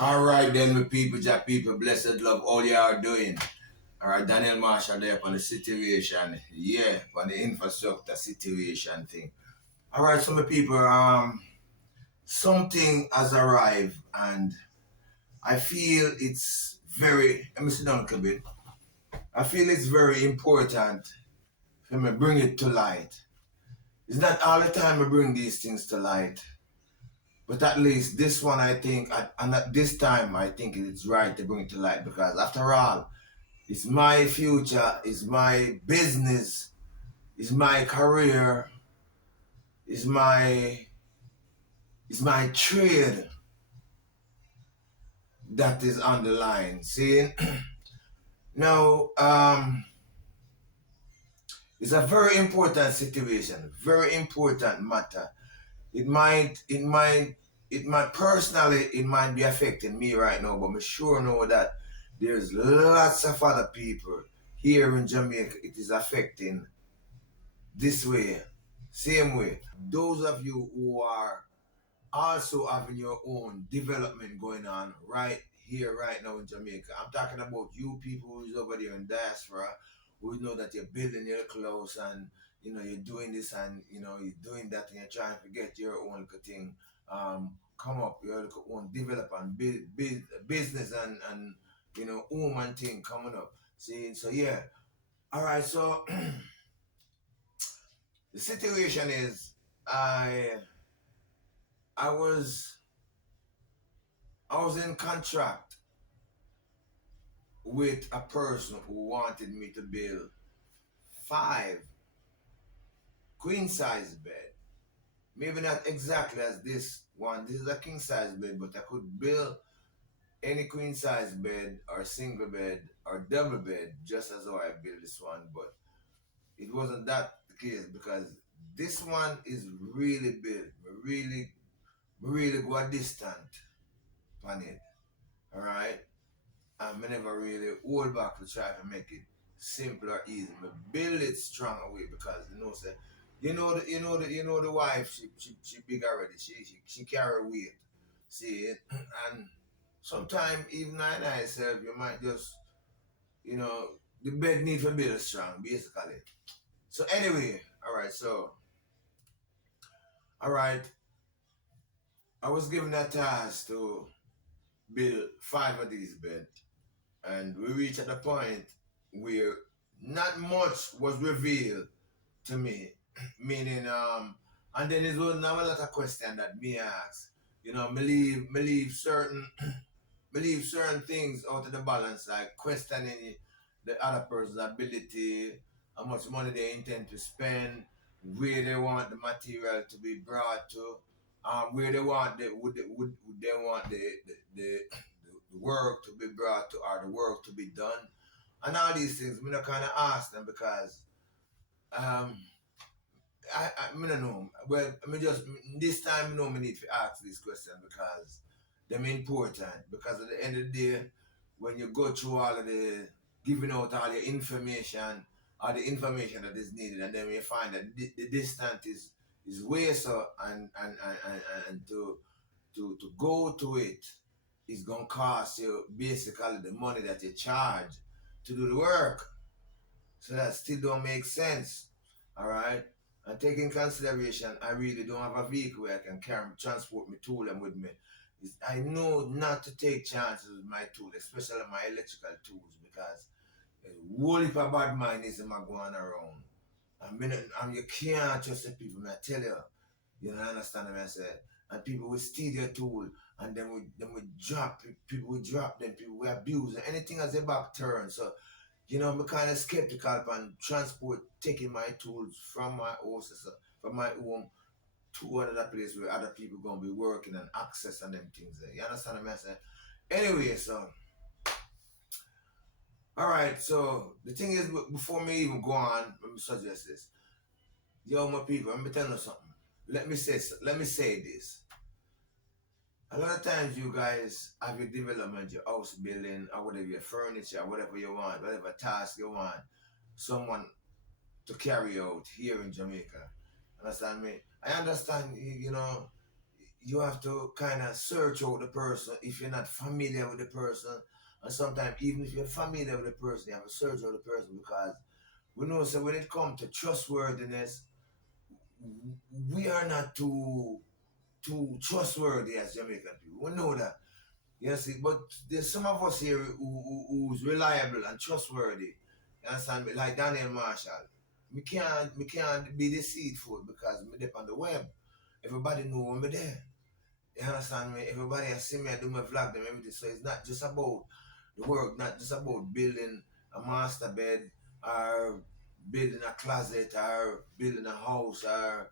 All right, then, my people, Jack people, blessed love, all you are doing. All right, Daniel Marshall there on the situation, yeah, on the infrastructure situation thing. All right, so my people, something has arrived, and I feel it's very. Let me sit down a little bit. I feel it's very important for me bring it to light. It's not all the time I bring these things to light, but at least this one I think, and at this time I think it's right to bring it to light because after all. It's my future, it's my business, it's my career, it's my trade that is on the line. See? Now, it's a very important situation, very important matter. It might, it might, it might personally, it might be affecting me right now, but I'm sure know that there's lots of other people here in Jamaica. It is affecting this way, same way. Those of you who are also having your own development going on right here, right now in Jamaica. I'm talking about you people who's over there in diaspora, who know that you're building your clothes and you're doing this and you're doing that and you're trying to get your own thing come up, your own develop and build business and home and thing coming up. See, so yeah. All right, so the situation is I was I was in contract with a person who wanted me to build 5 queen size bed. Maybe not exactly as this one. This is a king size bed, but I could build any queen size bed or single bed or double bed just as how I built this one. But it wasn't that the case because this one is really big, really go a distant on it. Alright? And I never really hold back to try to make it simple or easy. But build it strong away because say the wife she big already. She carry weight. See it? And sometimes even I myself you might just you know the bed need to build strong basically. So anyway, alright, I was given a task to build 5 of these beds and we reached at the point where not much was revealed to me, meaning and then it was now a lot of question that me ask. Me leave certain me leave certain things out of the balance, like questioning the other person's ability, how much money they intend to spend, where they want the material to be brought to, where they want would they want the work to be brought to or the work to be done, and all these things. Me not kind of ask them because um me no know. Well, me just this time me need to ask this question because them important. Because at the end of the day, when you go through all of the giving out all your information, all the information that is needed, and then you find that the distance is way so, and to go to it is gonna cost you basically the money that you charge to do the work. So that still don't make sense. All right. And taking consideration, I really don't have a vehicle where I can carry transport my tool and with me. I know not to take chances with my tool, especially my electrical tools, because a whole heap of bad mind is going around. And you can't trust the people. I tell you, you know, understand what I said. And people will steal your tool, and then we drop people. We drop them. People we abuse anything as a back turn. So I'm kind of skeptical on transport taking my tools from my house, from my home to another place where other people gonna be working and access and them things there. You understand what I'm saying? Anyway, so all right. So the thing is, before me even go on, let me suggest this. Yo, my people, let me tell you something. Let me say this. A lot of times you guys have your development, your house building, or whatever, your furniture, whatever you want, whatever task you want, someone to carry out here in Jamaica. Understand me? I understand, you have to kind of search out the person if you're not familiar with the person. And sometimes, even if you're familiar with the person, you have to search out the person because we know, so when it comes to trustworthiness, we are not too trustworthy as Jamaican people. We know that. You see, but there's some of us here who's reliable and trustworthy. You understand me? Like Daniel Marshall. We can't be deceitful because me dip on the web. Everybody know me there. You understand me? Everybody has seen me, I do my vlog them, everything. So it's not just about the work, not just about building a master bed or building a closet or building a house or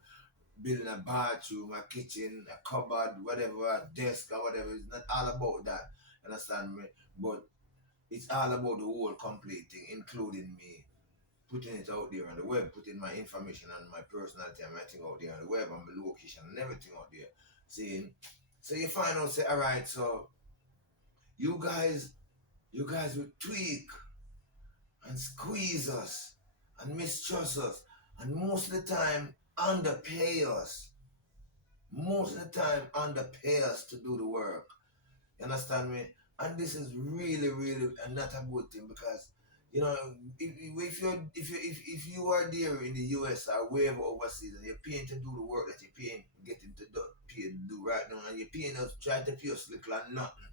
building a bathroom, a kitchen, a cupboard, whatever, a desk or whatever. It's not all about that. Understand me? But it's all about the whole complete thing, including me putting it out there on the web, putting my information and my personality and my thing out there on the web and my location and everything out there. See? So you find out, say, all right, so you guys, you guys will tweak and squeeze us and mistrust us and most of the time underpay us. Most of the time underpay us to do the work. You understand me? And this is really, really not a good thing because you know if you are there in the US or wherever overseas and you're paying to do the work that you're paying, getting to do, pay to do right now, and you're paying us, try to pay us little and nothing.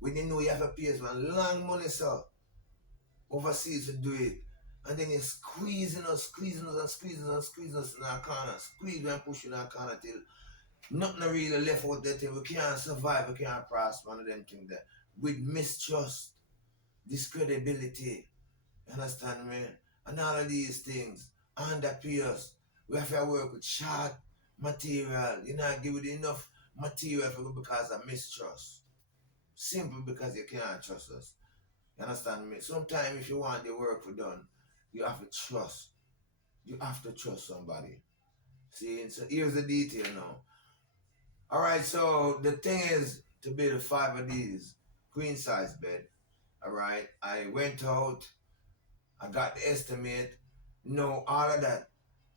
When you know you have to pay us one long money, sir, overseas to do it. And then you're squeezing us, squeezing us, and squeezing us, and squeezing us in our corner, squeezing and pushing our corner till nothing really left out there till we can't survive, we can't prosper, one of them things there. With mistrust, discredibility, you understand me? And all of these things underpay us. We have to work with short material. You're not giving enough material for because of mistrust. Simple because you can't trust us. You understand me? Sometimes if you want the work to done, you have to trust. You have to trust somebody. See, so here's the detail now. All right, so the thing is to build 5 of these queen size bed. All right, I went out, I got the estimate, know all of that.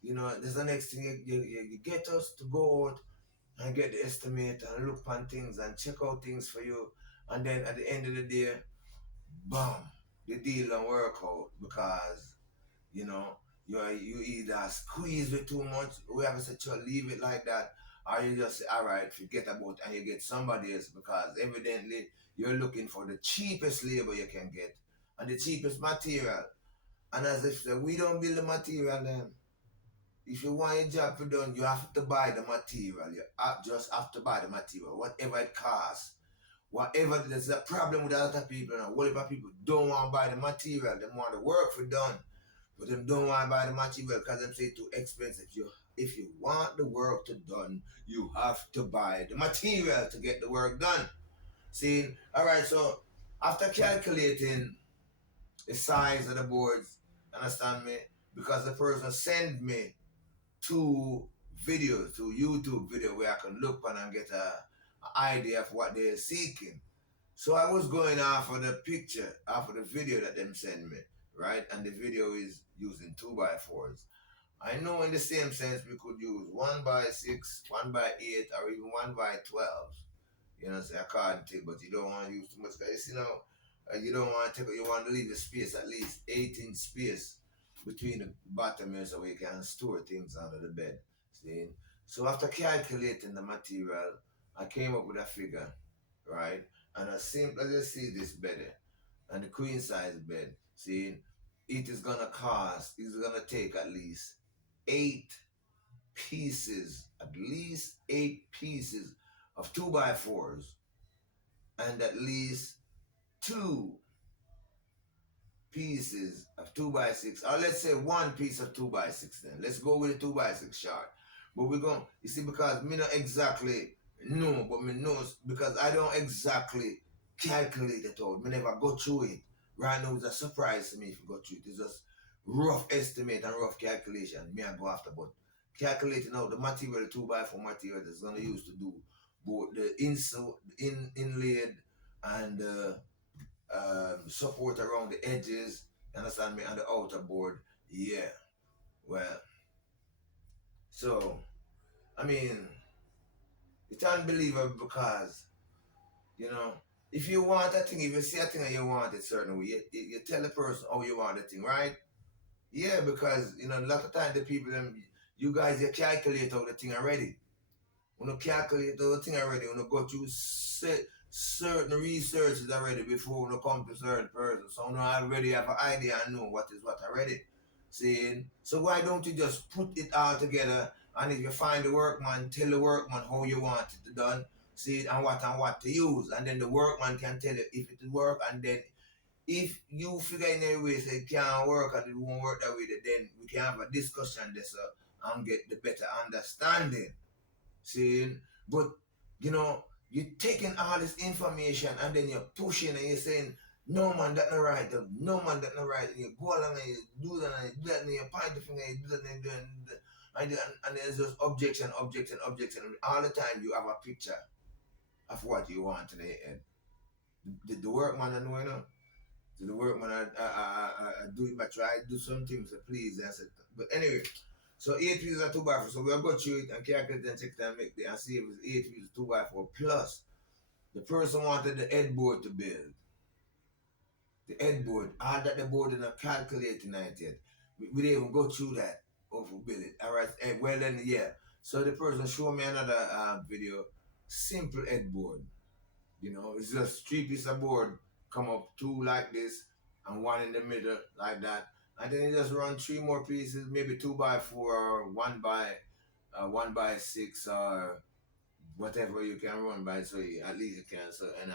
You know, there's the next thing you get us to go out and get the estimate and look on things and check out things for you. And then at the end of the day, bam, the deal don't work out because you know you either squeeze it too much, we have to say leave it like that, or you just say all right, forget about it, and you get somebody else because evidently you're looking for the cheapest labor you can get and the cheapest material. And as if we don't build the material then. If you want your job to done, you have to buy the material. You just have to buy the material, whatever it costs. Whatever, there's a problem with a lot of people now. What if people don't want to buy the material? They want the work for done. But them don't want to buy the material because them say too expensive. If you want the work to done, you have to buy the material to get the work done. See, all right. So after calculating the size of the boards, understand me? Because the person sent me two videos, two YouTube video where I can look on and get an idea of what they're seeking. So I was going off of the picture, off of the video that them send me, right? And the video is using 2x4s. I know in the same sense we could use 1x6, 1x8, or even 1x12. You know, say according to, but you don't want to use too much because you know, you don't want to take, you want to leave the space, at least 8-inch space between the bottom here so we can store things under the bed. See? So after calculating the material, I came up with a figure, right? And as simple as you see this bed and the queen size bed, see, it is gonna cost, it's gonna take at least 8 pieces, at least 8 pieces of 2x4s, and at least 2 pieces of 2x6, or let's say 1 piece of 2x6 then. Let's go with the 2x6 chart. But we're going, you see, because me not exactly know, but me knows because I don't exactly calculate it out. Me never go through it. Right now it's a surprise to me if you go through it. It's just rough estimate and rough calculation. Me I go after, but calculating out the material, 2x4 material that's gonna use to do both the inlaid and support around the edges, you understand me, and the outer board. Yeah, well, so I mean, It's unbelievable because, you know, if you want a thing, if you see a thing and you want it certain way, you tell the person how you want the thing, right? Yeah, because, you know, a lot of times the people, them, you guys, you calculate out the thing already. When you calculate the thing already, when you go through certain researches already before you come to certain person. So you already have an idea and know what is what already. See? So why don't you just put it all together, and if you find the workman, tell the workman how you want it done, see, and what to use. And then the workman can tell you if it will work, and then if you figure in any way say it can't work and it won't work that way, then we can have a discussion this and get the better understanding. See, but you know, you're taking all this information and then you're pushing and you're saying, no man, that not right, no man, that not right, and you go along and you do that and you do that and you point the finger, you do that and you do that, and there's just objection, objection, objection. And all the time you have a picture of what you want in the end. The workman I know, you know, to the workman I do it, but try to do some things to please. I said, but anyway, so 8 pieces are 2x4. So we'll go through it and calculate and check it and make the and see if it's 8 pieces 2x4 plus the person wanted the headboard to build. The headboard, all that the board is not calculating it yet. We didn't even go through that over build it. Alright, well then yeah. So the person showed me another video, simple headboard. You know, it's just 3 pieces of board, come up two like this, and one in the middle like that. And then you just run three more pieces, maybe 2x4 or 1x6 or whatever you can run by, so you, at least you can. So and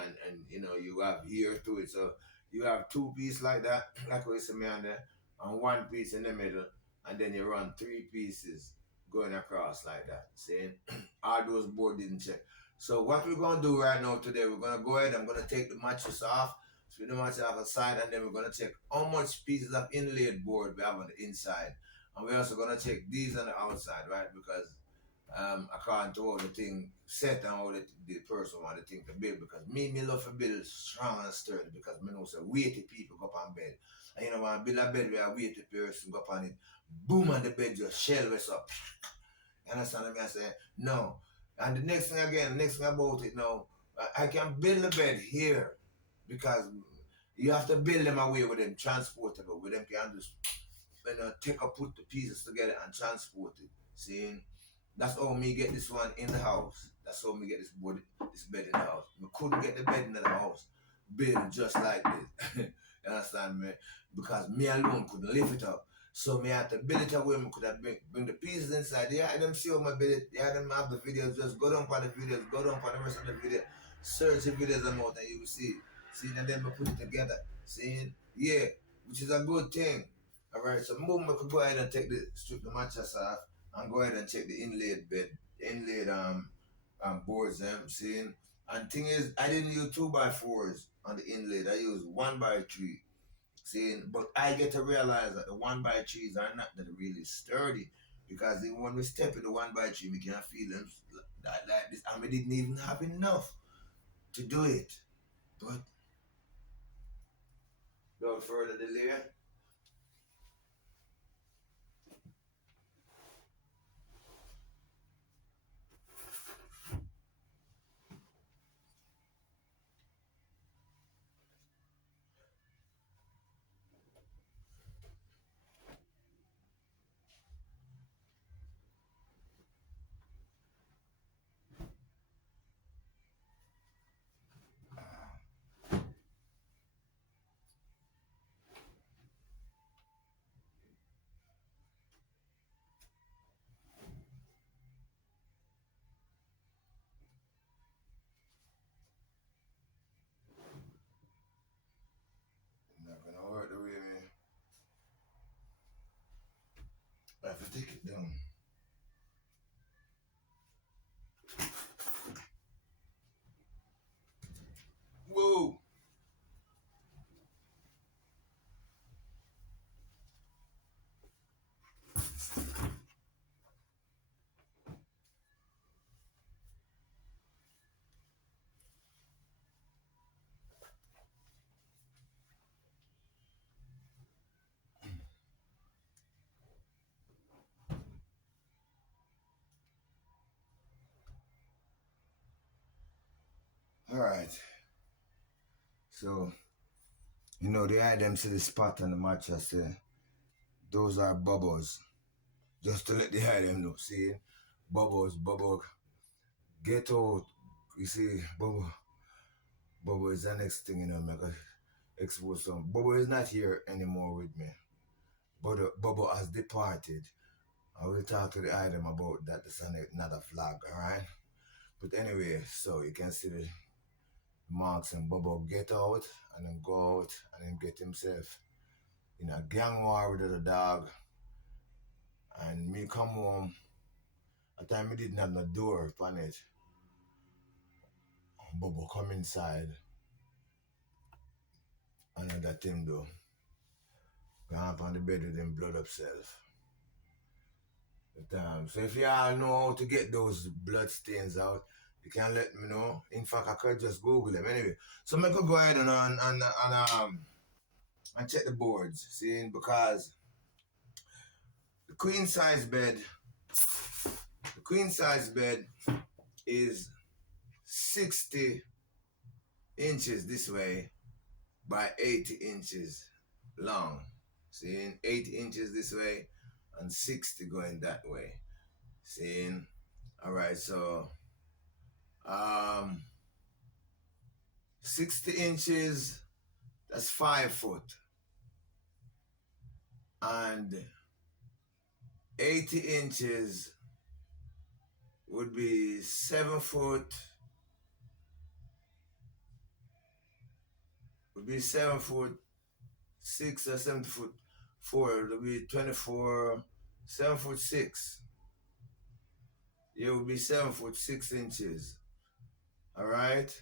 you know you have here to it. So you have 2 pieces like that, like what you see me on there, and 1 piece in the middle, and then you run 3 pieces going across like that. See, all those board didn't check. So what we're gonna do right now today, we're gonna go ahead. I'm gonna take the mattress off, spin the mattress off the side, and then we're gonna check how much pieces of inlaid board we have on the inside, and we're also gonna check these on the outside, right? Because according to how the thing set and how the person want the thing to build. Because me love to build strong and sturdy because me know say weighty people go up on bed. And you know when I build a bed where a weighty person go up on it, boom and the bed just shell rest up. You understand me? I say, no. And the next thing again, the next thing about it now, I can build the bed here because you have to build them away with them transportable, with them can just take or put the pieces together and transport it. See? That's how me get this one in the house. That's how me get this board, this bed in the house. We couldn't get the bed in the house built just like this. You understand me? Because me alone couldn't lift it up. So me had to build it away. Me could have bring the pieces inside. Yeah, them see how my build it. Yeah, them have the videos. Just go down for the videos. Go down for the rest of the video. Search the videos out and you will see. See, and then we put it together. See? Yeah, which is a good thing. Alright, so move, we could go ahead and take the strip the mattress off and go ahead and check the inlaid bed, inlaid boards seeing. And thing is, I didn't use 2x4s on the inlaid. I used 1x3. Seeing, but I get to realize that the 1x3s are not that really sturdy because even when we step in the 1x3, we can feel them like this, and we didn't even have enough to do it. But without further delay, Alright. So, you know, the items to the spot on the mattress there, those are bubbles. Just to let the item know. See? Bubbles, bubble. Get out. You see, Bubble is the next thing, you know, make a expose some. Bubble is not here anymore with me. Bubble has departed. I will talk to the item about that. It's another flag, alright? But anyway, so you can see the marks and Bubble get out and then go out and then get himself in a gang war with the dog. And me come home. At the time me didn't have no door upon it. Bubble come inside. And I got him though. Gone up on the bed with him blood up self. So if y'all know how to get those blood stains out, you can let me know. In fact, I could just Google them anyway. So I could go ahead and check the boards, see, because the queen size bed is 60 inches this way by 80 inches long. Seeing 80 inches this way and 60 going that way. Seeing, all right, so 60 inches, that's 5 foot. And 80 inches would be 7 foot, would be 7 foot 6 or 7 foot 4, it would be 24, 7 foot 6. It would be 7 foot 6 inches. All right.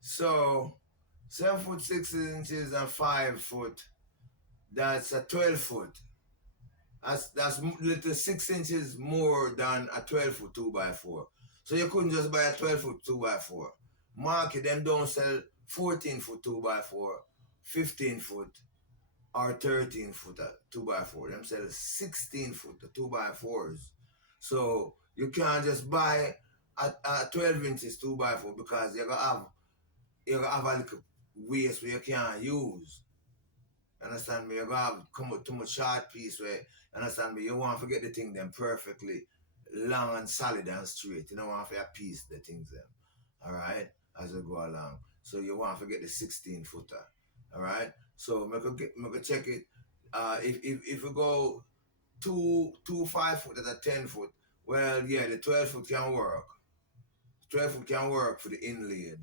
So 7 foot 6 inches and 5 foot, that's a 12 foot. That's little 6 inches more than a 12 foot 2x4. So you couldn't just buy a 12 foot 2x4. Market them don't sell 14 foot 2x4, 15 foot, or 13 foot 2x4. Them sell 16 foot 2x4s. So you can't just buy a 12 inches 2x4 because you're gonna have a little waist where you can't use. Understand me? You're gonna have come up to a short piece where, understand me? You want to get the thing them perfectly long and solid and straight. You don't want to piece the things them. Alright? As you go along. So you want to get the 16 footer. Alright? So make a check it. If you go 2 5 foot at a 10 foot, well yeah, the 12 foot can work. 12 foot can work for the inlaid.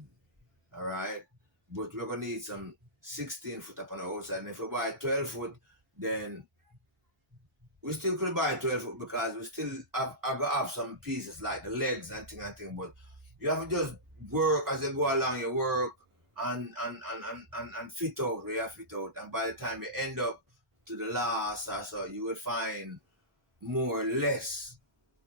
Alright? But we're gonna need some 16 foot up on the outside. And if we buy 12 foot, then we still could buy 12 foot because we still have some pieces like the legs and thing. But you have to just work as you go along, you work and fit out where you fit out. And by the time you end up to the last or so, you will find more or less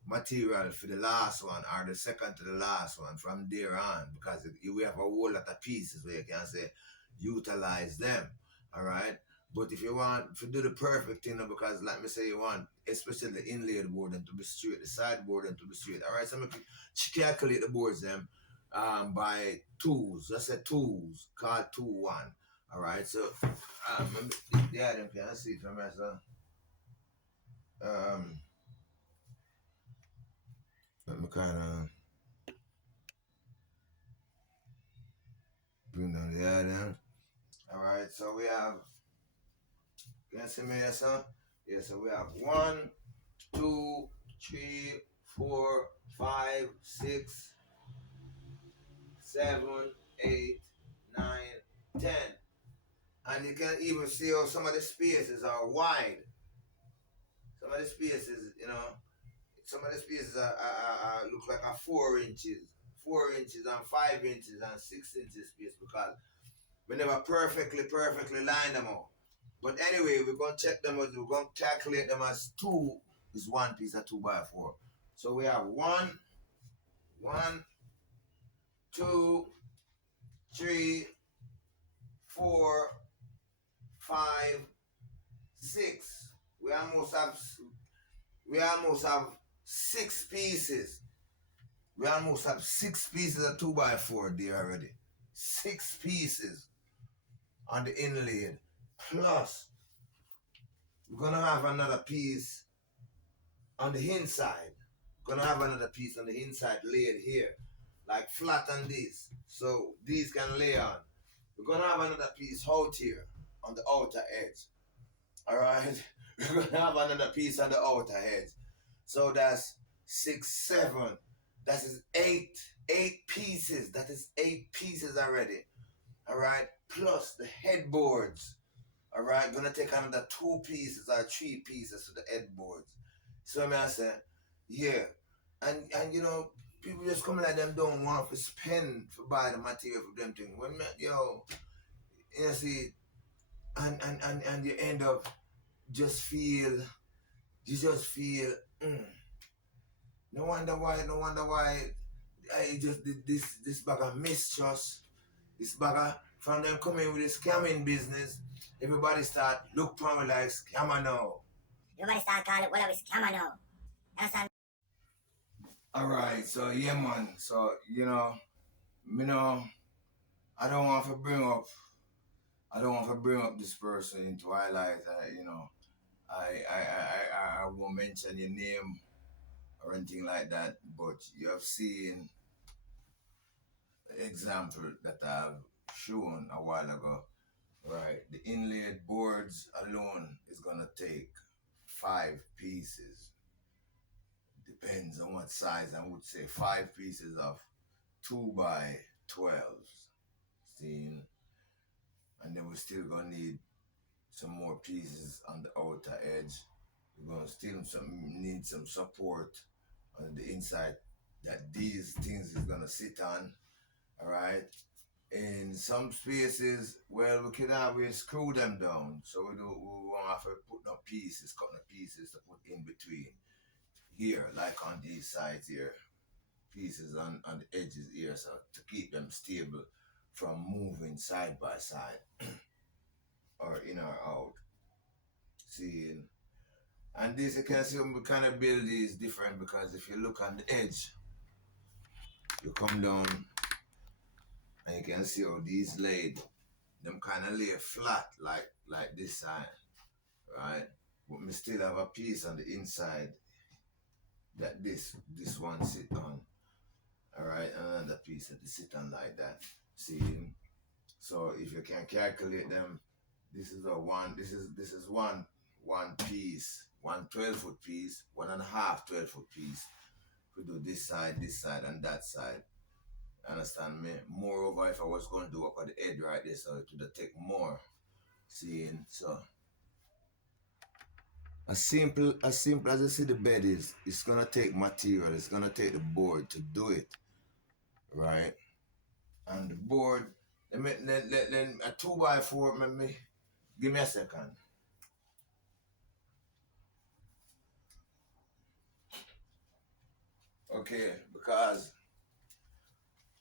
material for the last one or the second to the last one from there on, because we have a whole lot of pieces where you can say utilize them. All right. But if you want to do the perfect thing, because like me say, you want especially the inlaid board and to be straight, the side board and to be straight. All right, so I calculate the boards them by tools. That's a tools called 2-1. All right, so yeah, them can see it from here. So let me kind of bring down the item. All right, so we have. Can you see me here, sir? Yeah, so we have 1, 2, 3, 4, 5, 6, 7, 8, 9, 10. And you can even see how some of the spaces are wide. Some of the spaces, some of the spaces are look like a 4 inches. 4 inches and 5 inches and 6 inches space because we never perfectly line them out. But anyway, we're going to check them as, we're going to calculate them as 2 is 1 piece of 2x4. So we have 1, 2, 3, 4, 5, 6. We almost have 6 pieces. We almost have 6 pieces of 2x4 there already. 6 pieces on the inlaid. Plus, we're gonna have another piece on the inside. Gonna have another piece on the inside laid here, like flat on this. So these can lay on. We're gonna have another piece out here on the outer edge. Alright? We're gonna have another piece on the outer edge. So that's 6, 7. That is 8. 8 pieces. That is 8 pieces already. Alright? Plus the headboards. Alright? Gonna take another 2 pieces or 3 pieces to the headboards. So I say, yeah. And you know, people just come like them don't want to spend to buy the material for them things. When you see, and you end up just feel, you just feel, no wonder why I just did this bag of mistrust, this bag of, from them coming with this scamming business, everybody start look for me like scammer now. Everybody start calling it, well, I'm a scammer now. Understand? Alright, so yeah man, so you know, I don't want to bring up this person into highlight. I won't mention your name or anything like that, but you have seen the example that I've shown a while ago. Right, the inlaid boards alone is gonna take 5 pieces. Depends on what size. I would say 5 pieces of 2 by 12s. See, and then we're still gonna need some more pieces on the outer edge. We're gonna still need some support on the inside that these things is gonna sit on. Alright. In some spaces, well, we can always screw them down. So we won't have to put no pieces, cut no pieces to put in between. Here, like on these sides here. Pieces on the edges here, so to keep them stable from moving side by side or in or out. See, and this you can see we kind of build these different because if you look on the edge, you come down and you can see how these laid, them kind of lay flat like this side, right? But we still have a piece on the inside that this one sit on, all right, and another piece that they sit on like that. See, so if you can calculate them, this is one piece, one 12-foot piece, 1.5 12-foot piece. We do this side, and that side. Understand me? Moreover, if I was going to do up at the edge right there, so it would take more. Seeing, so as simple as you see the bed is, it's gonna take material, it's gonna take the board to do it. Right? And the board, let a 2x4, let me give me a second. Okay, because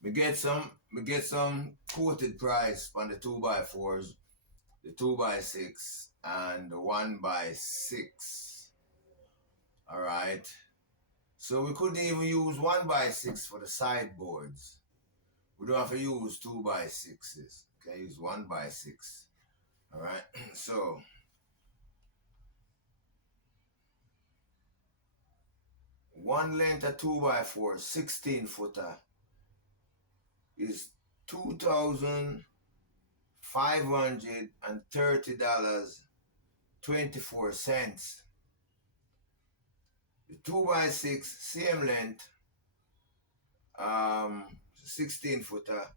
we get some quoted price on the 2x4s, the 2x6, and the 1x6. Alright. So we couldn't even use 1x6 for the sideboards. We don't have to use 2x6s. We can use 1x6. Alright. So one length of 2x4, 16-footer is $2,530.24. The 2x6 same length, 16-footer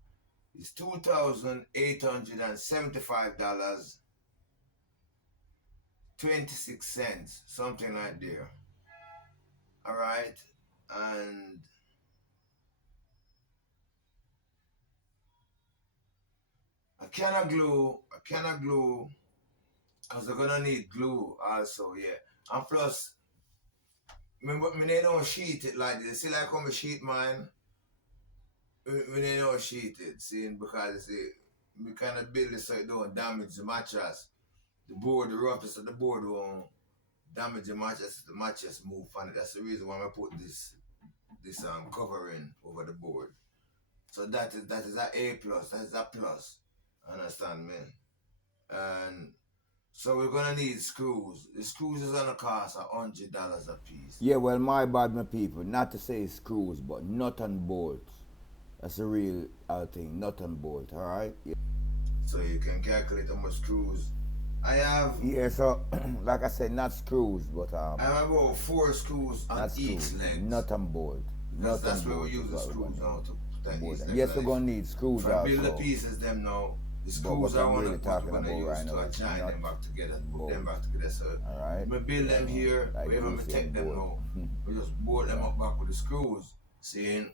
is $2,875.26, something like there. All right, and I cannot glue, because they're gonna need glue also, yeah. And plus, they don't sheet it like this. See, like how we sheet mine, they don't sheet it, see, because we kind of build it so it don't damage the mattress. The board, the roughness of the board won't damage the mattress move on it. That's the reason why I put this covering over the board. So that is a A plus. That is a plus. Understand me? And so we're gonna need screws. The screws is gonna cost $100 a piece. Yeah, well, my bad, my people. Not to say screws, but nut and bolts. That's a real thing. Nut and bolt. All right. Yeah. So you can calculate how much screws. I have Yeah. So, like I said, not screws, but I have about 4 screws on not each screws. legs. Nut and bolt. Because Nut that's and where we bolt use is the what we're screws gonna now to put on bolt each them. leg. Yes, So we're gonna need if screws I build the also. pieces them now, the But screws what are I'm really what we're talking gonna about use right to now is join nut them back together, and put them bolt. back together. So All right. we build Yeah, them man. here, Like wherever we Usain take them Bolt. now, we just bolt them Yeah. up back with the screws. Seeing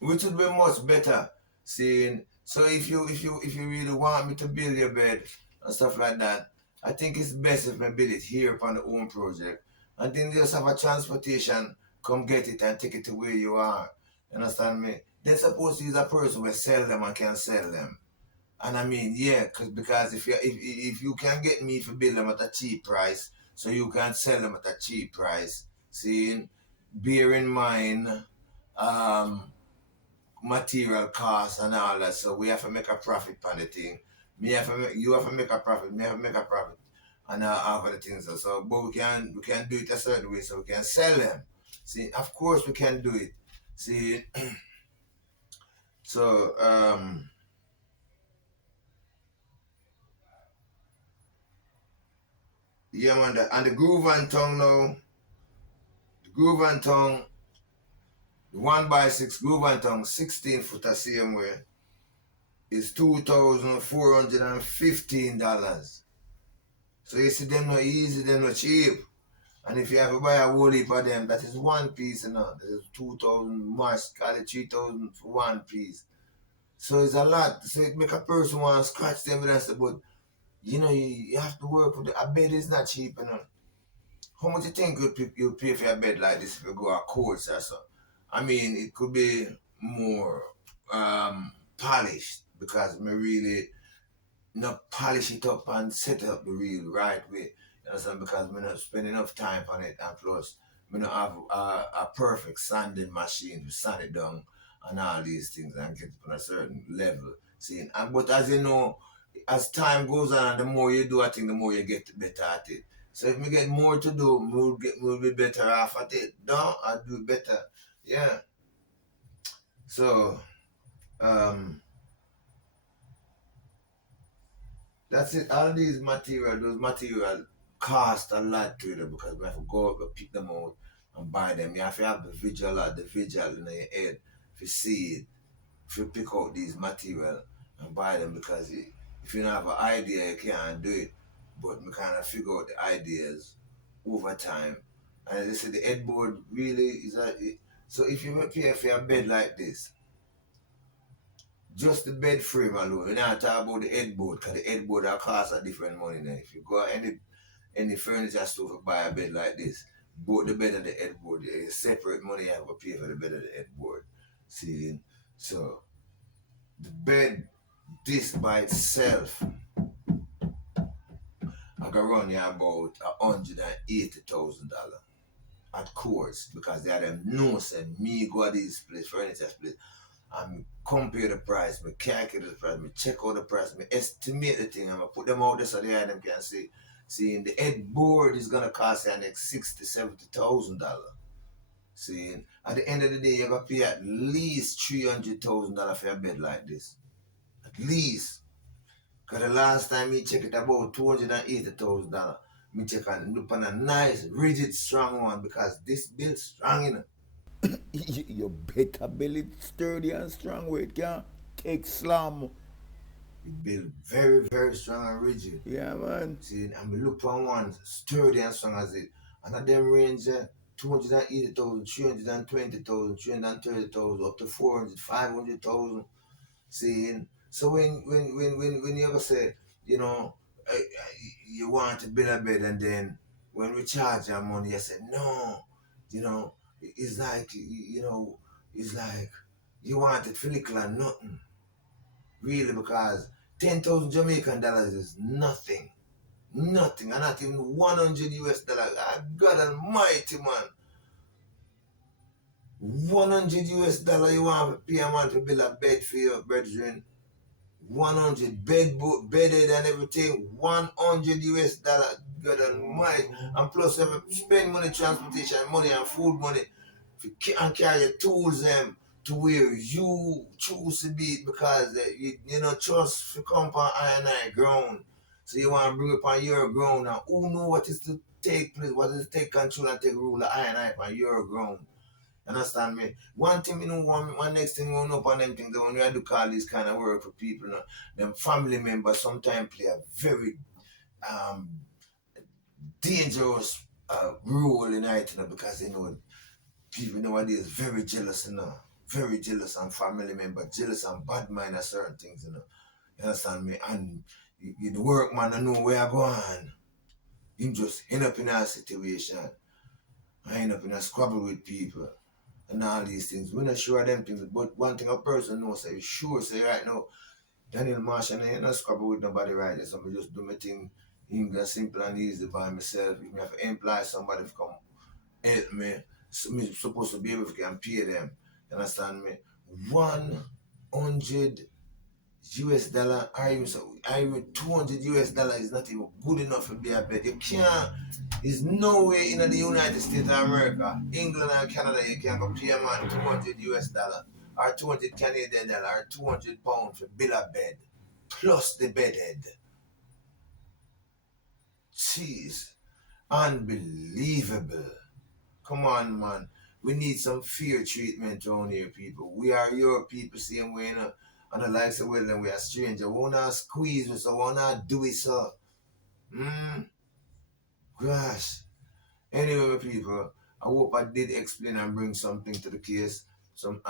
which would be much better. Seeing so if you really want me to build your bed and stuff like that, I think it's best if I build it here upon the home project. And then just have a transportation, come get it and take it to where you are. You understand me? They're supposed to use a person who sell them and can sell them. And I mean, yeah, because if you can get me to build them at a cheap price, so you can sell them at a cheap price, seeing, bear in mind, um, material costs and all that. So we have to make a profit on the thing. You have to make a profit. Me have to make a profit on all of the things. So, but we can do it a certain way, so we can sell them. See, of course we can do it. See, so yeah, man. And the groove and tongue now, the groove and tongue, the 1x6 groove and tongue, 16 foot the same way, is $2,415. So you see, them not easy, them not cheap. And if you have to buy a whole heap of them, that is one piece, That is 2,000 much, call it 3,000 for one piece. So it's a lot. So it make a person want to scratch them and stuff, but you have to work with it. A bed is not cheap. How much you think you'll pay for a bed like this if you go a course or so? I mean, it could be more polished because me really not polish it up and set it up the real right way. You understand? Because we not spend enough time on it, and plus we not have a perfect sanding machine to sand it down and all these things and get it on a certain level. See, and but as you know, as time goes on, the more you do, I think the more you get better at it. So if we get more to do, we'll be better off at it. No, I do better. Yeah. So um that's it. All those material cost a lot to you because you have to go up and pick them out and buy them. You have to have the visual in your head if you see it, if you pick out these material and buy them because if you don't have an idea, you can't do it. But we kind of figure out the ideas over time. And as I said, the headboard really is so if you prepare for a bed like this, just the bed frame alone. We're not talking about the headboard, because the headboard will cost a different money now. If you go any furniture store to buy a bed like this, both the bed and the headboard, it's separate money you have to pay for the bed and the headboard. See? So the bed, this by itself, I can run you about $180,000 at course because they are them no say me go to this place, furniture place, and compare the price, me calculate the price, me check out the price, me estimate the thing, and I put them out there so the item can see. Seeing the headboard is gonna cost you next $60,000-$70,000. Seeing at the end of the day you're gonna pay at least $300,000 for a bed like this. At least. Cause the last time me check it about $280,000. Me check and look on a nice, rigid, strong one because this build strong enough. You better build it sturdy and strong where it can take slam. It built very, very strong and rigid. Yeah, man. See, and we look for one sturdy and strong as it. And at them range, 280,000, 320,000, 330,000, up to 400, 500,000. See, so when you ever say, you know, you want to build a bed and then when we charge your money, you say, no, it's like, it's like you want it for little and nothing. Really, because 10,000 Jamaican dollars is nothing. Nothing. And not even 100 US dollars. Ah, God almighty, man. $100 US you want to pay a man to build a bed for your brethren. 100 bedded and everything. $100 US. God almighty. And plus spend money, transportation money and food money. And carry your tools them to where you choose to be, because you know trust to come upon I ground. So you want to bring it on your ground, and who know what is to take place, what is to take control and take rule of I on your ground. Understand me? One thing, one next thing we know upon them things that when we do call this kind of work for people, you know, them family members sometimes play a very um, dangerous role in it, you know, because they know people nowadays very jealous, you know, very jealous, and family member jealous and bad mind of certain things, you know. You understand me? And the workman don't know where I go on. Him just end up in a situation. I end up in a squabble with people and all these things. We're not sure of them things, but one thing a person knows, say sure, say right now, Daniel Marshall, I ain't not squabble with nobody right there, so I just do my thing in simple and easy by myself. If I have to employ somebody to come help me, so me supposed to be able to can pay them. You understand me? 100 US, or even 200 US is not even good enough to be a bed. You can't. There's no way in the United States of America, England and Canada, you can go pay a man 200 US, or 200 Canadian dollar, or 200 pounds for build a bed, plus the bed head. Jeez, unbelievable. Come on, man. We need some fair treatment around here, people. We are your people, same way, you know. And the likes of well, then we are strangers. We wanna squeeze us, so we wanna do it, so. Gosh. Anyway, my people, I hope I did explain and bring something to the case, some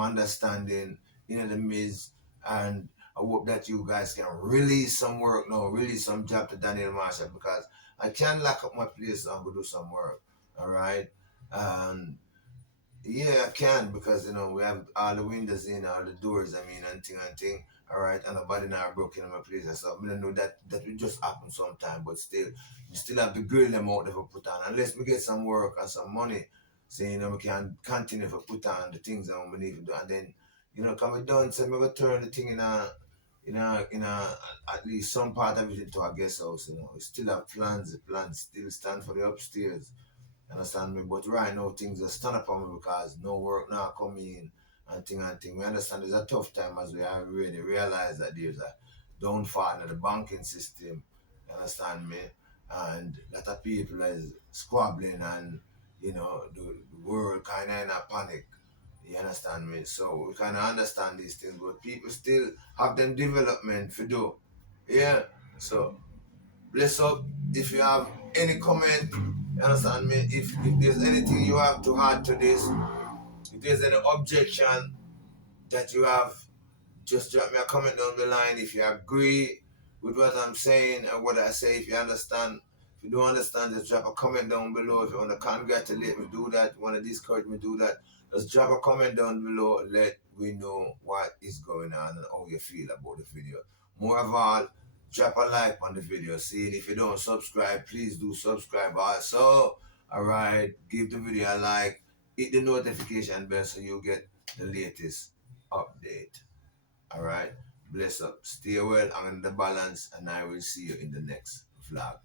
understanding in the midst, and I hope that you guys can release some work now, release some job to Daniel Marshall, because I can't lock up my place and go do some work. All right, and yeah, I can, because you know we have all the windows in, all the doors. I mean, and thing. All right, and nobody now broken in my place. So I don't know that will just happen sometime, but still, you still have to grill them out there for put on. Unless we get some work and some money, so you know we can continue to put on the things that we need to do, and then you know, come we done, so we gonna turn the thing in a at least some part of it into a guest house. You know, we still have plans. The plans still stand for the upstairs. Understand me? But right now things are stand up on me because no work now coming in and thing. We understand it's a tough time, as we already realize that there's a downfall in the banking system. You understand me? And a lot of people is squabbling, and you know the world kinda in a panic. You understand me? So we kinda understand these things, but people still have them development for do. Yeah. So bless up. If you have any comment, you understand me? If there's anything you have to add to this, if there's any objection that you have, just drop me a comment down the line. If you agree with what I'm saying and what I say, if you understand, if you don't understand, just drop a comment down below. If you want to congratulate me, do that. Want to discourage me, do that. Just drop a comment down below. Let we know what is going on and how you feel about the video. More of all, drop a like on the video. See, if you don't subscribe, please do subscribe also. Alright, give the video a like, hit the notification bell so you get the latest update. Alright, bless up, stay well, I'm in the balance, and I will see you in the next vlog.